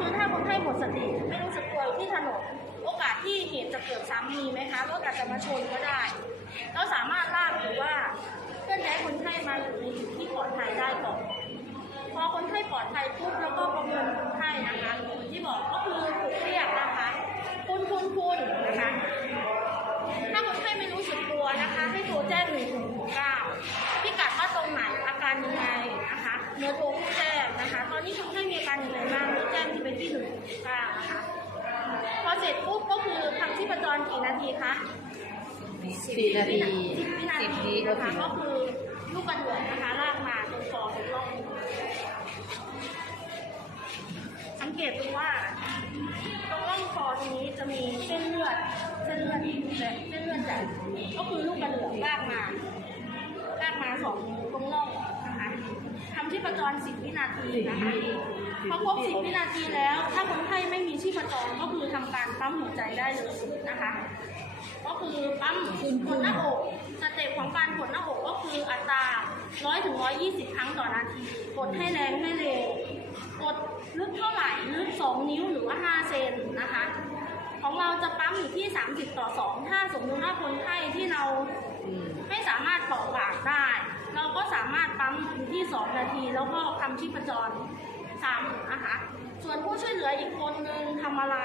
คือถ้าคนไข้หมดสติไม่รู้สึกตัวอยู่ที่ถนนโอกาสที่เหตุจะเกิดซ้ำมีไหมคะรถอาจจะมาชนก็ได้ เราสามารถลากหรือว่าเคลื่อนย้ายคนไข้มาอยู่ในจุดที่ปลอดภัยได้ก่อน พอคนไข้ปลอดภัยปุ๊บแล้วก็ประเมินคนไข้นะคะที่บอกก็คือถูกเรียกนะคะคุณคุณคุณนะคะ ถ้าคนไข้ไม่รู้สึกตัวนะคะ ให้โทรแจ้ง119พิกัดว่าตรงไหนอาการยังไงนะคะเนื้อโทรผู้แจ้ง นะคะ ตอนนี้คนไข้มีอาการอย่างไรบ้างก็แจ้งที่ไปที่119นะคะพอเสร็จปุ๊บก็คือทำที่ประจรกี่นาทีคะสี่นาทีสิบวินาสิบทีวิก็นะคะถึงก็คือลูกกระเดือกนะคะลากมาตรงคอตรงร่องสังเกตดูว่าตรงร่องคอตรงนี้จะมีเส้นเลือดเส้นเลือดแบบเส้นเลือดใหญ่ก็คือลูกกระเดือกลากมา จรสิบวินาทีนะคะพอครบสิบวินาทีแล้ว ถ้าคนไข้ไม่มีชีพจรก็คือทำการปั๊มหัวใจได้เลยนะคะ ก็คือปั๊มกดหน้าอกสเต็ปของการกดหน้าอกก็คืออัตรา 100ถึง120 ครั้งต่อนาทีกดให้แรงให้เร็วกดลึกเท่าไหร่ลึก 2 นิ้วหรือว่า 5 เซนนะคะ ของเราจะปั๊มอยู่ที่ 30 ต่อ 2 ถ้าสมมติว่าคนไข้ที่เราไม่สามารถเป่าปากได้ ก็สามารถปั๊มอยู่ที่ 2 นาที แล้วก็ทำชีพจรซ้ำนะคะส่วนผู้ช่วยเหลืออีกคนนึงทำอะไร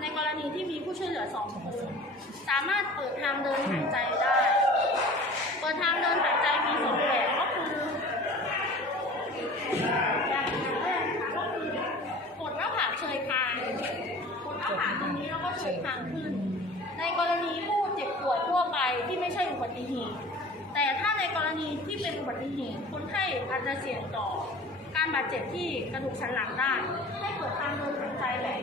ในกรณีที่มีผู้ช่วยเหลือสองคนสามารถเปิดทางเดินหายใจได้ เปิดทางเดินหายใจมีสองแบบก็คืออย่างแรกค่ะก็คือกดหน้าผากเชยคางกดหน้าผากตรงนี้แล้วก็เชยคางขึ้น ในกรณีผู้เจ็บป่วยทั่วไปที่ไม่ใช่อุบัติเหตุ แต่ถ้าในกรณีที่เป็นอุบัติเหตุคนไข้อาจจะเสี่ยงต่อ การบาดเจ็บที่กระดูกสันหลังได้ ให้เปิดทางเดินหายใจแบบ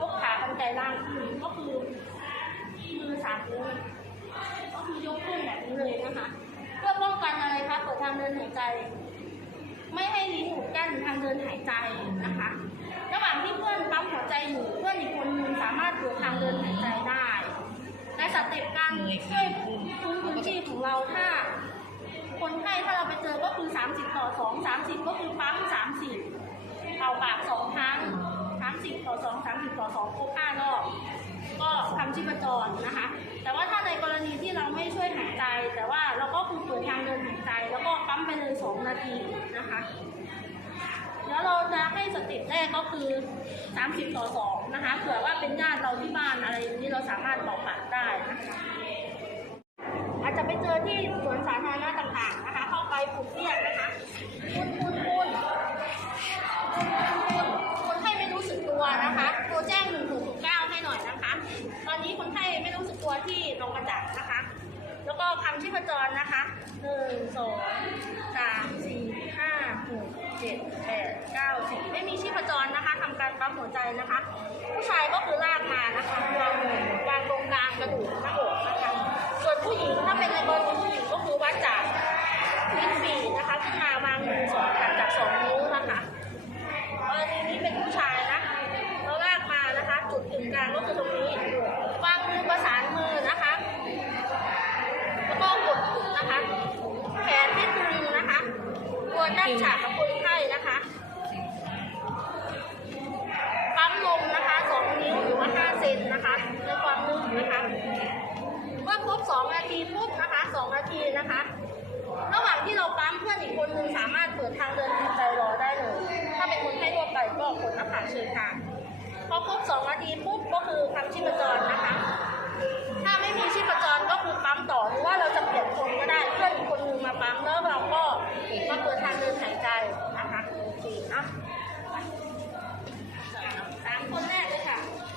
ยกขากันไกลล่างขึ้นก็คือมือสามนิ้วก็คือยกขึ้นแบบนี้เลยนะคะ เพื่อป้องกันอะไรคะเปิดทางเดินหายใจ ไม่ให้ลิ้นอุดกั้นทางเดินหายใจนะคะ ระหว่างที่เพื่อนปั๊มหัวใจอยู่เพื่อนอีกคนนึงสามารถเปิดทางเดินหายใจได้ในสเต็ปการช่วยฟื้นพื้นที่ของเราถ้า คนไข้ถ้าเราไปเจอก็คือ 30 ต่อ 2 30 ก็คือปั๊ม 30เป่าปาก2ครั้ง 30 ต่อ 2 30 ต่อ 2 ครบ5รอบ ก็ทำชีพจรนะคะ แต่ว่าถ้าในกรณีที่เราไม่ช่วยหายใจ แต่ว่าเราก็คือเปิดทางเดินหายใจ แล้วก็ปั๊มไปเลย 2 นาทีนะคะ แล้วเราจะให้สเติปแรกก็คือ 30 ต่อ 2 นะคะ เผื่อว่าเป็นญาติเราที่บ้านอะไรอย่างนี้เราสามารถบอกได้นะคะ อาจจะไปเจอที่สวนสาธารณะต่างๆนะคะ เข้าไปปลุกเรียกนะคะ คุณคุณคุณคุณคนไข้ไม่รู้สึกตัวนะคะโทรแจ้ง1 6 6 9ให้หน่อยนะคะ ตอนนี้คนไข้ไม่รู้สึกตัวที่โรงกระจักนะคะ แล้วก็ คำชีพจรนะคะหนึ่งสองสามสี่ห้าหกเจ็ดแปดเก้าสิบไม่มีชีพจรนะคะทำการปั๊มหัวใจนะคะ ผู้ชายก็คือลากมานะคะวางวางตรงกลางกระดูกหน้าอกนะคะส่วนผู้หญิงถ้าเป็นในกรณีผู้หญิงก็คือวัดจากลิ้นปี่นะคะ ขึ้นมาวางมือสองถัดจากสองนิ้วนะคะ ฉาบตะกุยให้นะคะปั๊มลมนะคะสองนิ้วหรือว่าห้าเซนนะคะในความนุ่มนะคะเมื่อครบสองนาทีปุ๊บนะคะสองนาทีนะคะ ระหว่างที่เราปั๊มเพื่อนอีกคนหนึ่งสามารถเปิดทางเดินหายใจรอได้เลย ถ้าเป็นคนไข้ทั่วไปก็คนอากาศเชิญค่ะพอครบสองนาทีปุ๊บก็คือทำชีพจรนะคะ ถ้าไม่มีชีพจรก็คือปั๊มต่อหรือว่าเราจะเปลี่ยนคนก็ได้เพื่อนอีกคนหนึ่งมาปั๊มแล้วเรา